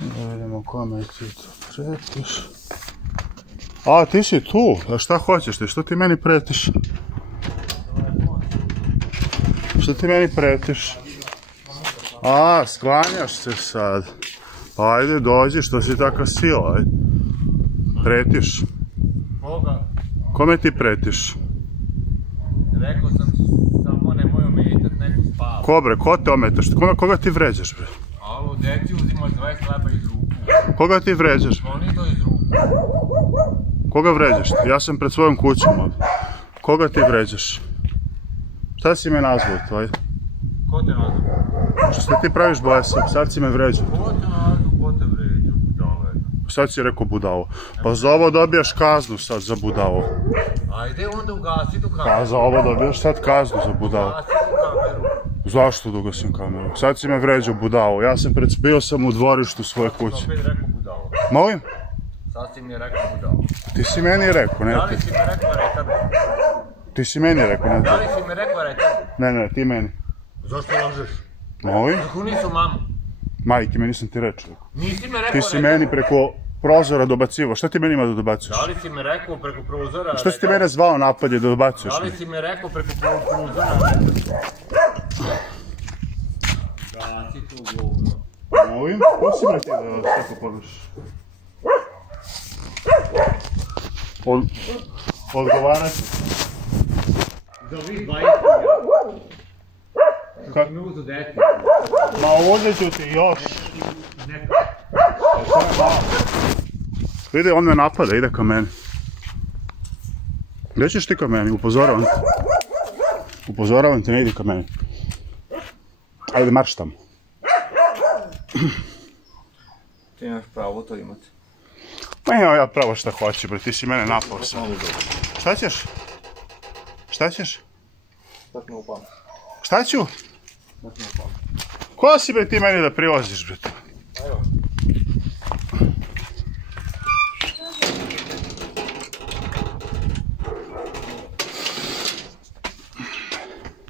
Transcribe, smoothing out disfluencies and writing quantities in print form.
Da vidimo kome ti to pretiš. A, ti si tu, a šta hoćeš ti, što ti meni pretiš? Što ti meni pretiš? A, sklanjaš se sad. Pa ajde dođi, što si taka sila, ajde. Pretiš. Koga? Kome ti pretiš? Rekao sam samo nemoj ometat, neko spava. Ko bre, ko te ometaš? Koga ti vređaš bre? Alo, deci uzimaš 20 hleba iz ruku. Koga ti vređaš? Oni to iz ruku. Koga vređaš ti? Ja sam pred svojom kućom ovdje. Koga ti vređaš? Šta si me nazvao tvoj? Ko te nazvao? Što se ti praviš blesav, sad si me vređao. Ko te nazvao, ko te vređao, budalo je. Sad si rekao budalo. Pa za ovo dobijaš kaznu sad za budalo. Ajde onda ugasi tu kameru. Pa za ovo dobijaš sad kaznu za budalo. Ugasi tu kameru. Zašto da ugasim kameru? Sad si me vređao budalo. Ja sam bio sam u dvorištu svoje kuće. Opet rekao budalo. Molim? Sad si mi rekao budalo. Ti si meni rekao, ne Da ti. li si mi rekao retardu? Ti si meni rekao, ne ti. Da li si mi rekao retardu? Ne, ti meni. Zašto lažeš? Molim? Ako nisu mamu. Majke, meni nisam ti rekao. Nisi mi rekao Ti si retardu. meni preko prozora dobacivo. Šta ti meni ima da dobacuješ? Da li si mi rekao preko prozora? Što si ti mene zvao napad je da dobacuješ? Da li si mi rekao preko prozora? Gasi tu govno. Molim? Ko si me ti da tako pogledaš? Odgovarati. Za ovih 20 ja. Što si mi uzu deti? Ma uzet ću ti još. Neka. Vidi, on me napada, ide ka meni. Gdje ćeš ti ka meni? Upozoravam te. Upozoravam te, ne idi ka meni. Ajde, marš tamo. Ti imaš pravo to imati. Pa imam ja pravo šta hoću, bre, ti si mene napao sad. Šta ćeš? Šta ćeš? Tako me upam. Šta ću? Tako me upam. Ko si bre ti meni da prilaziš, bre?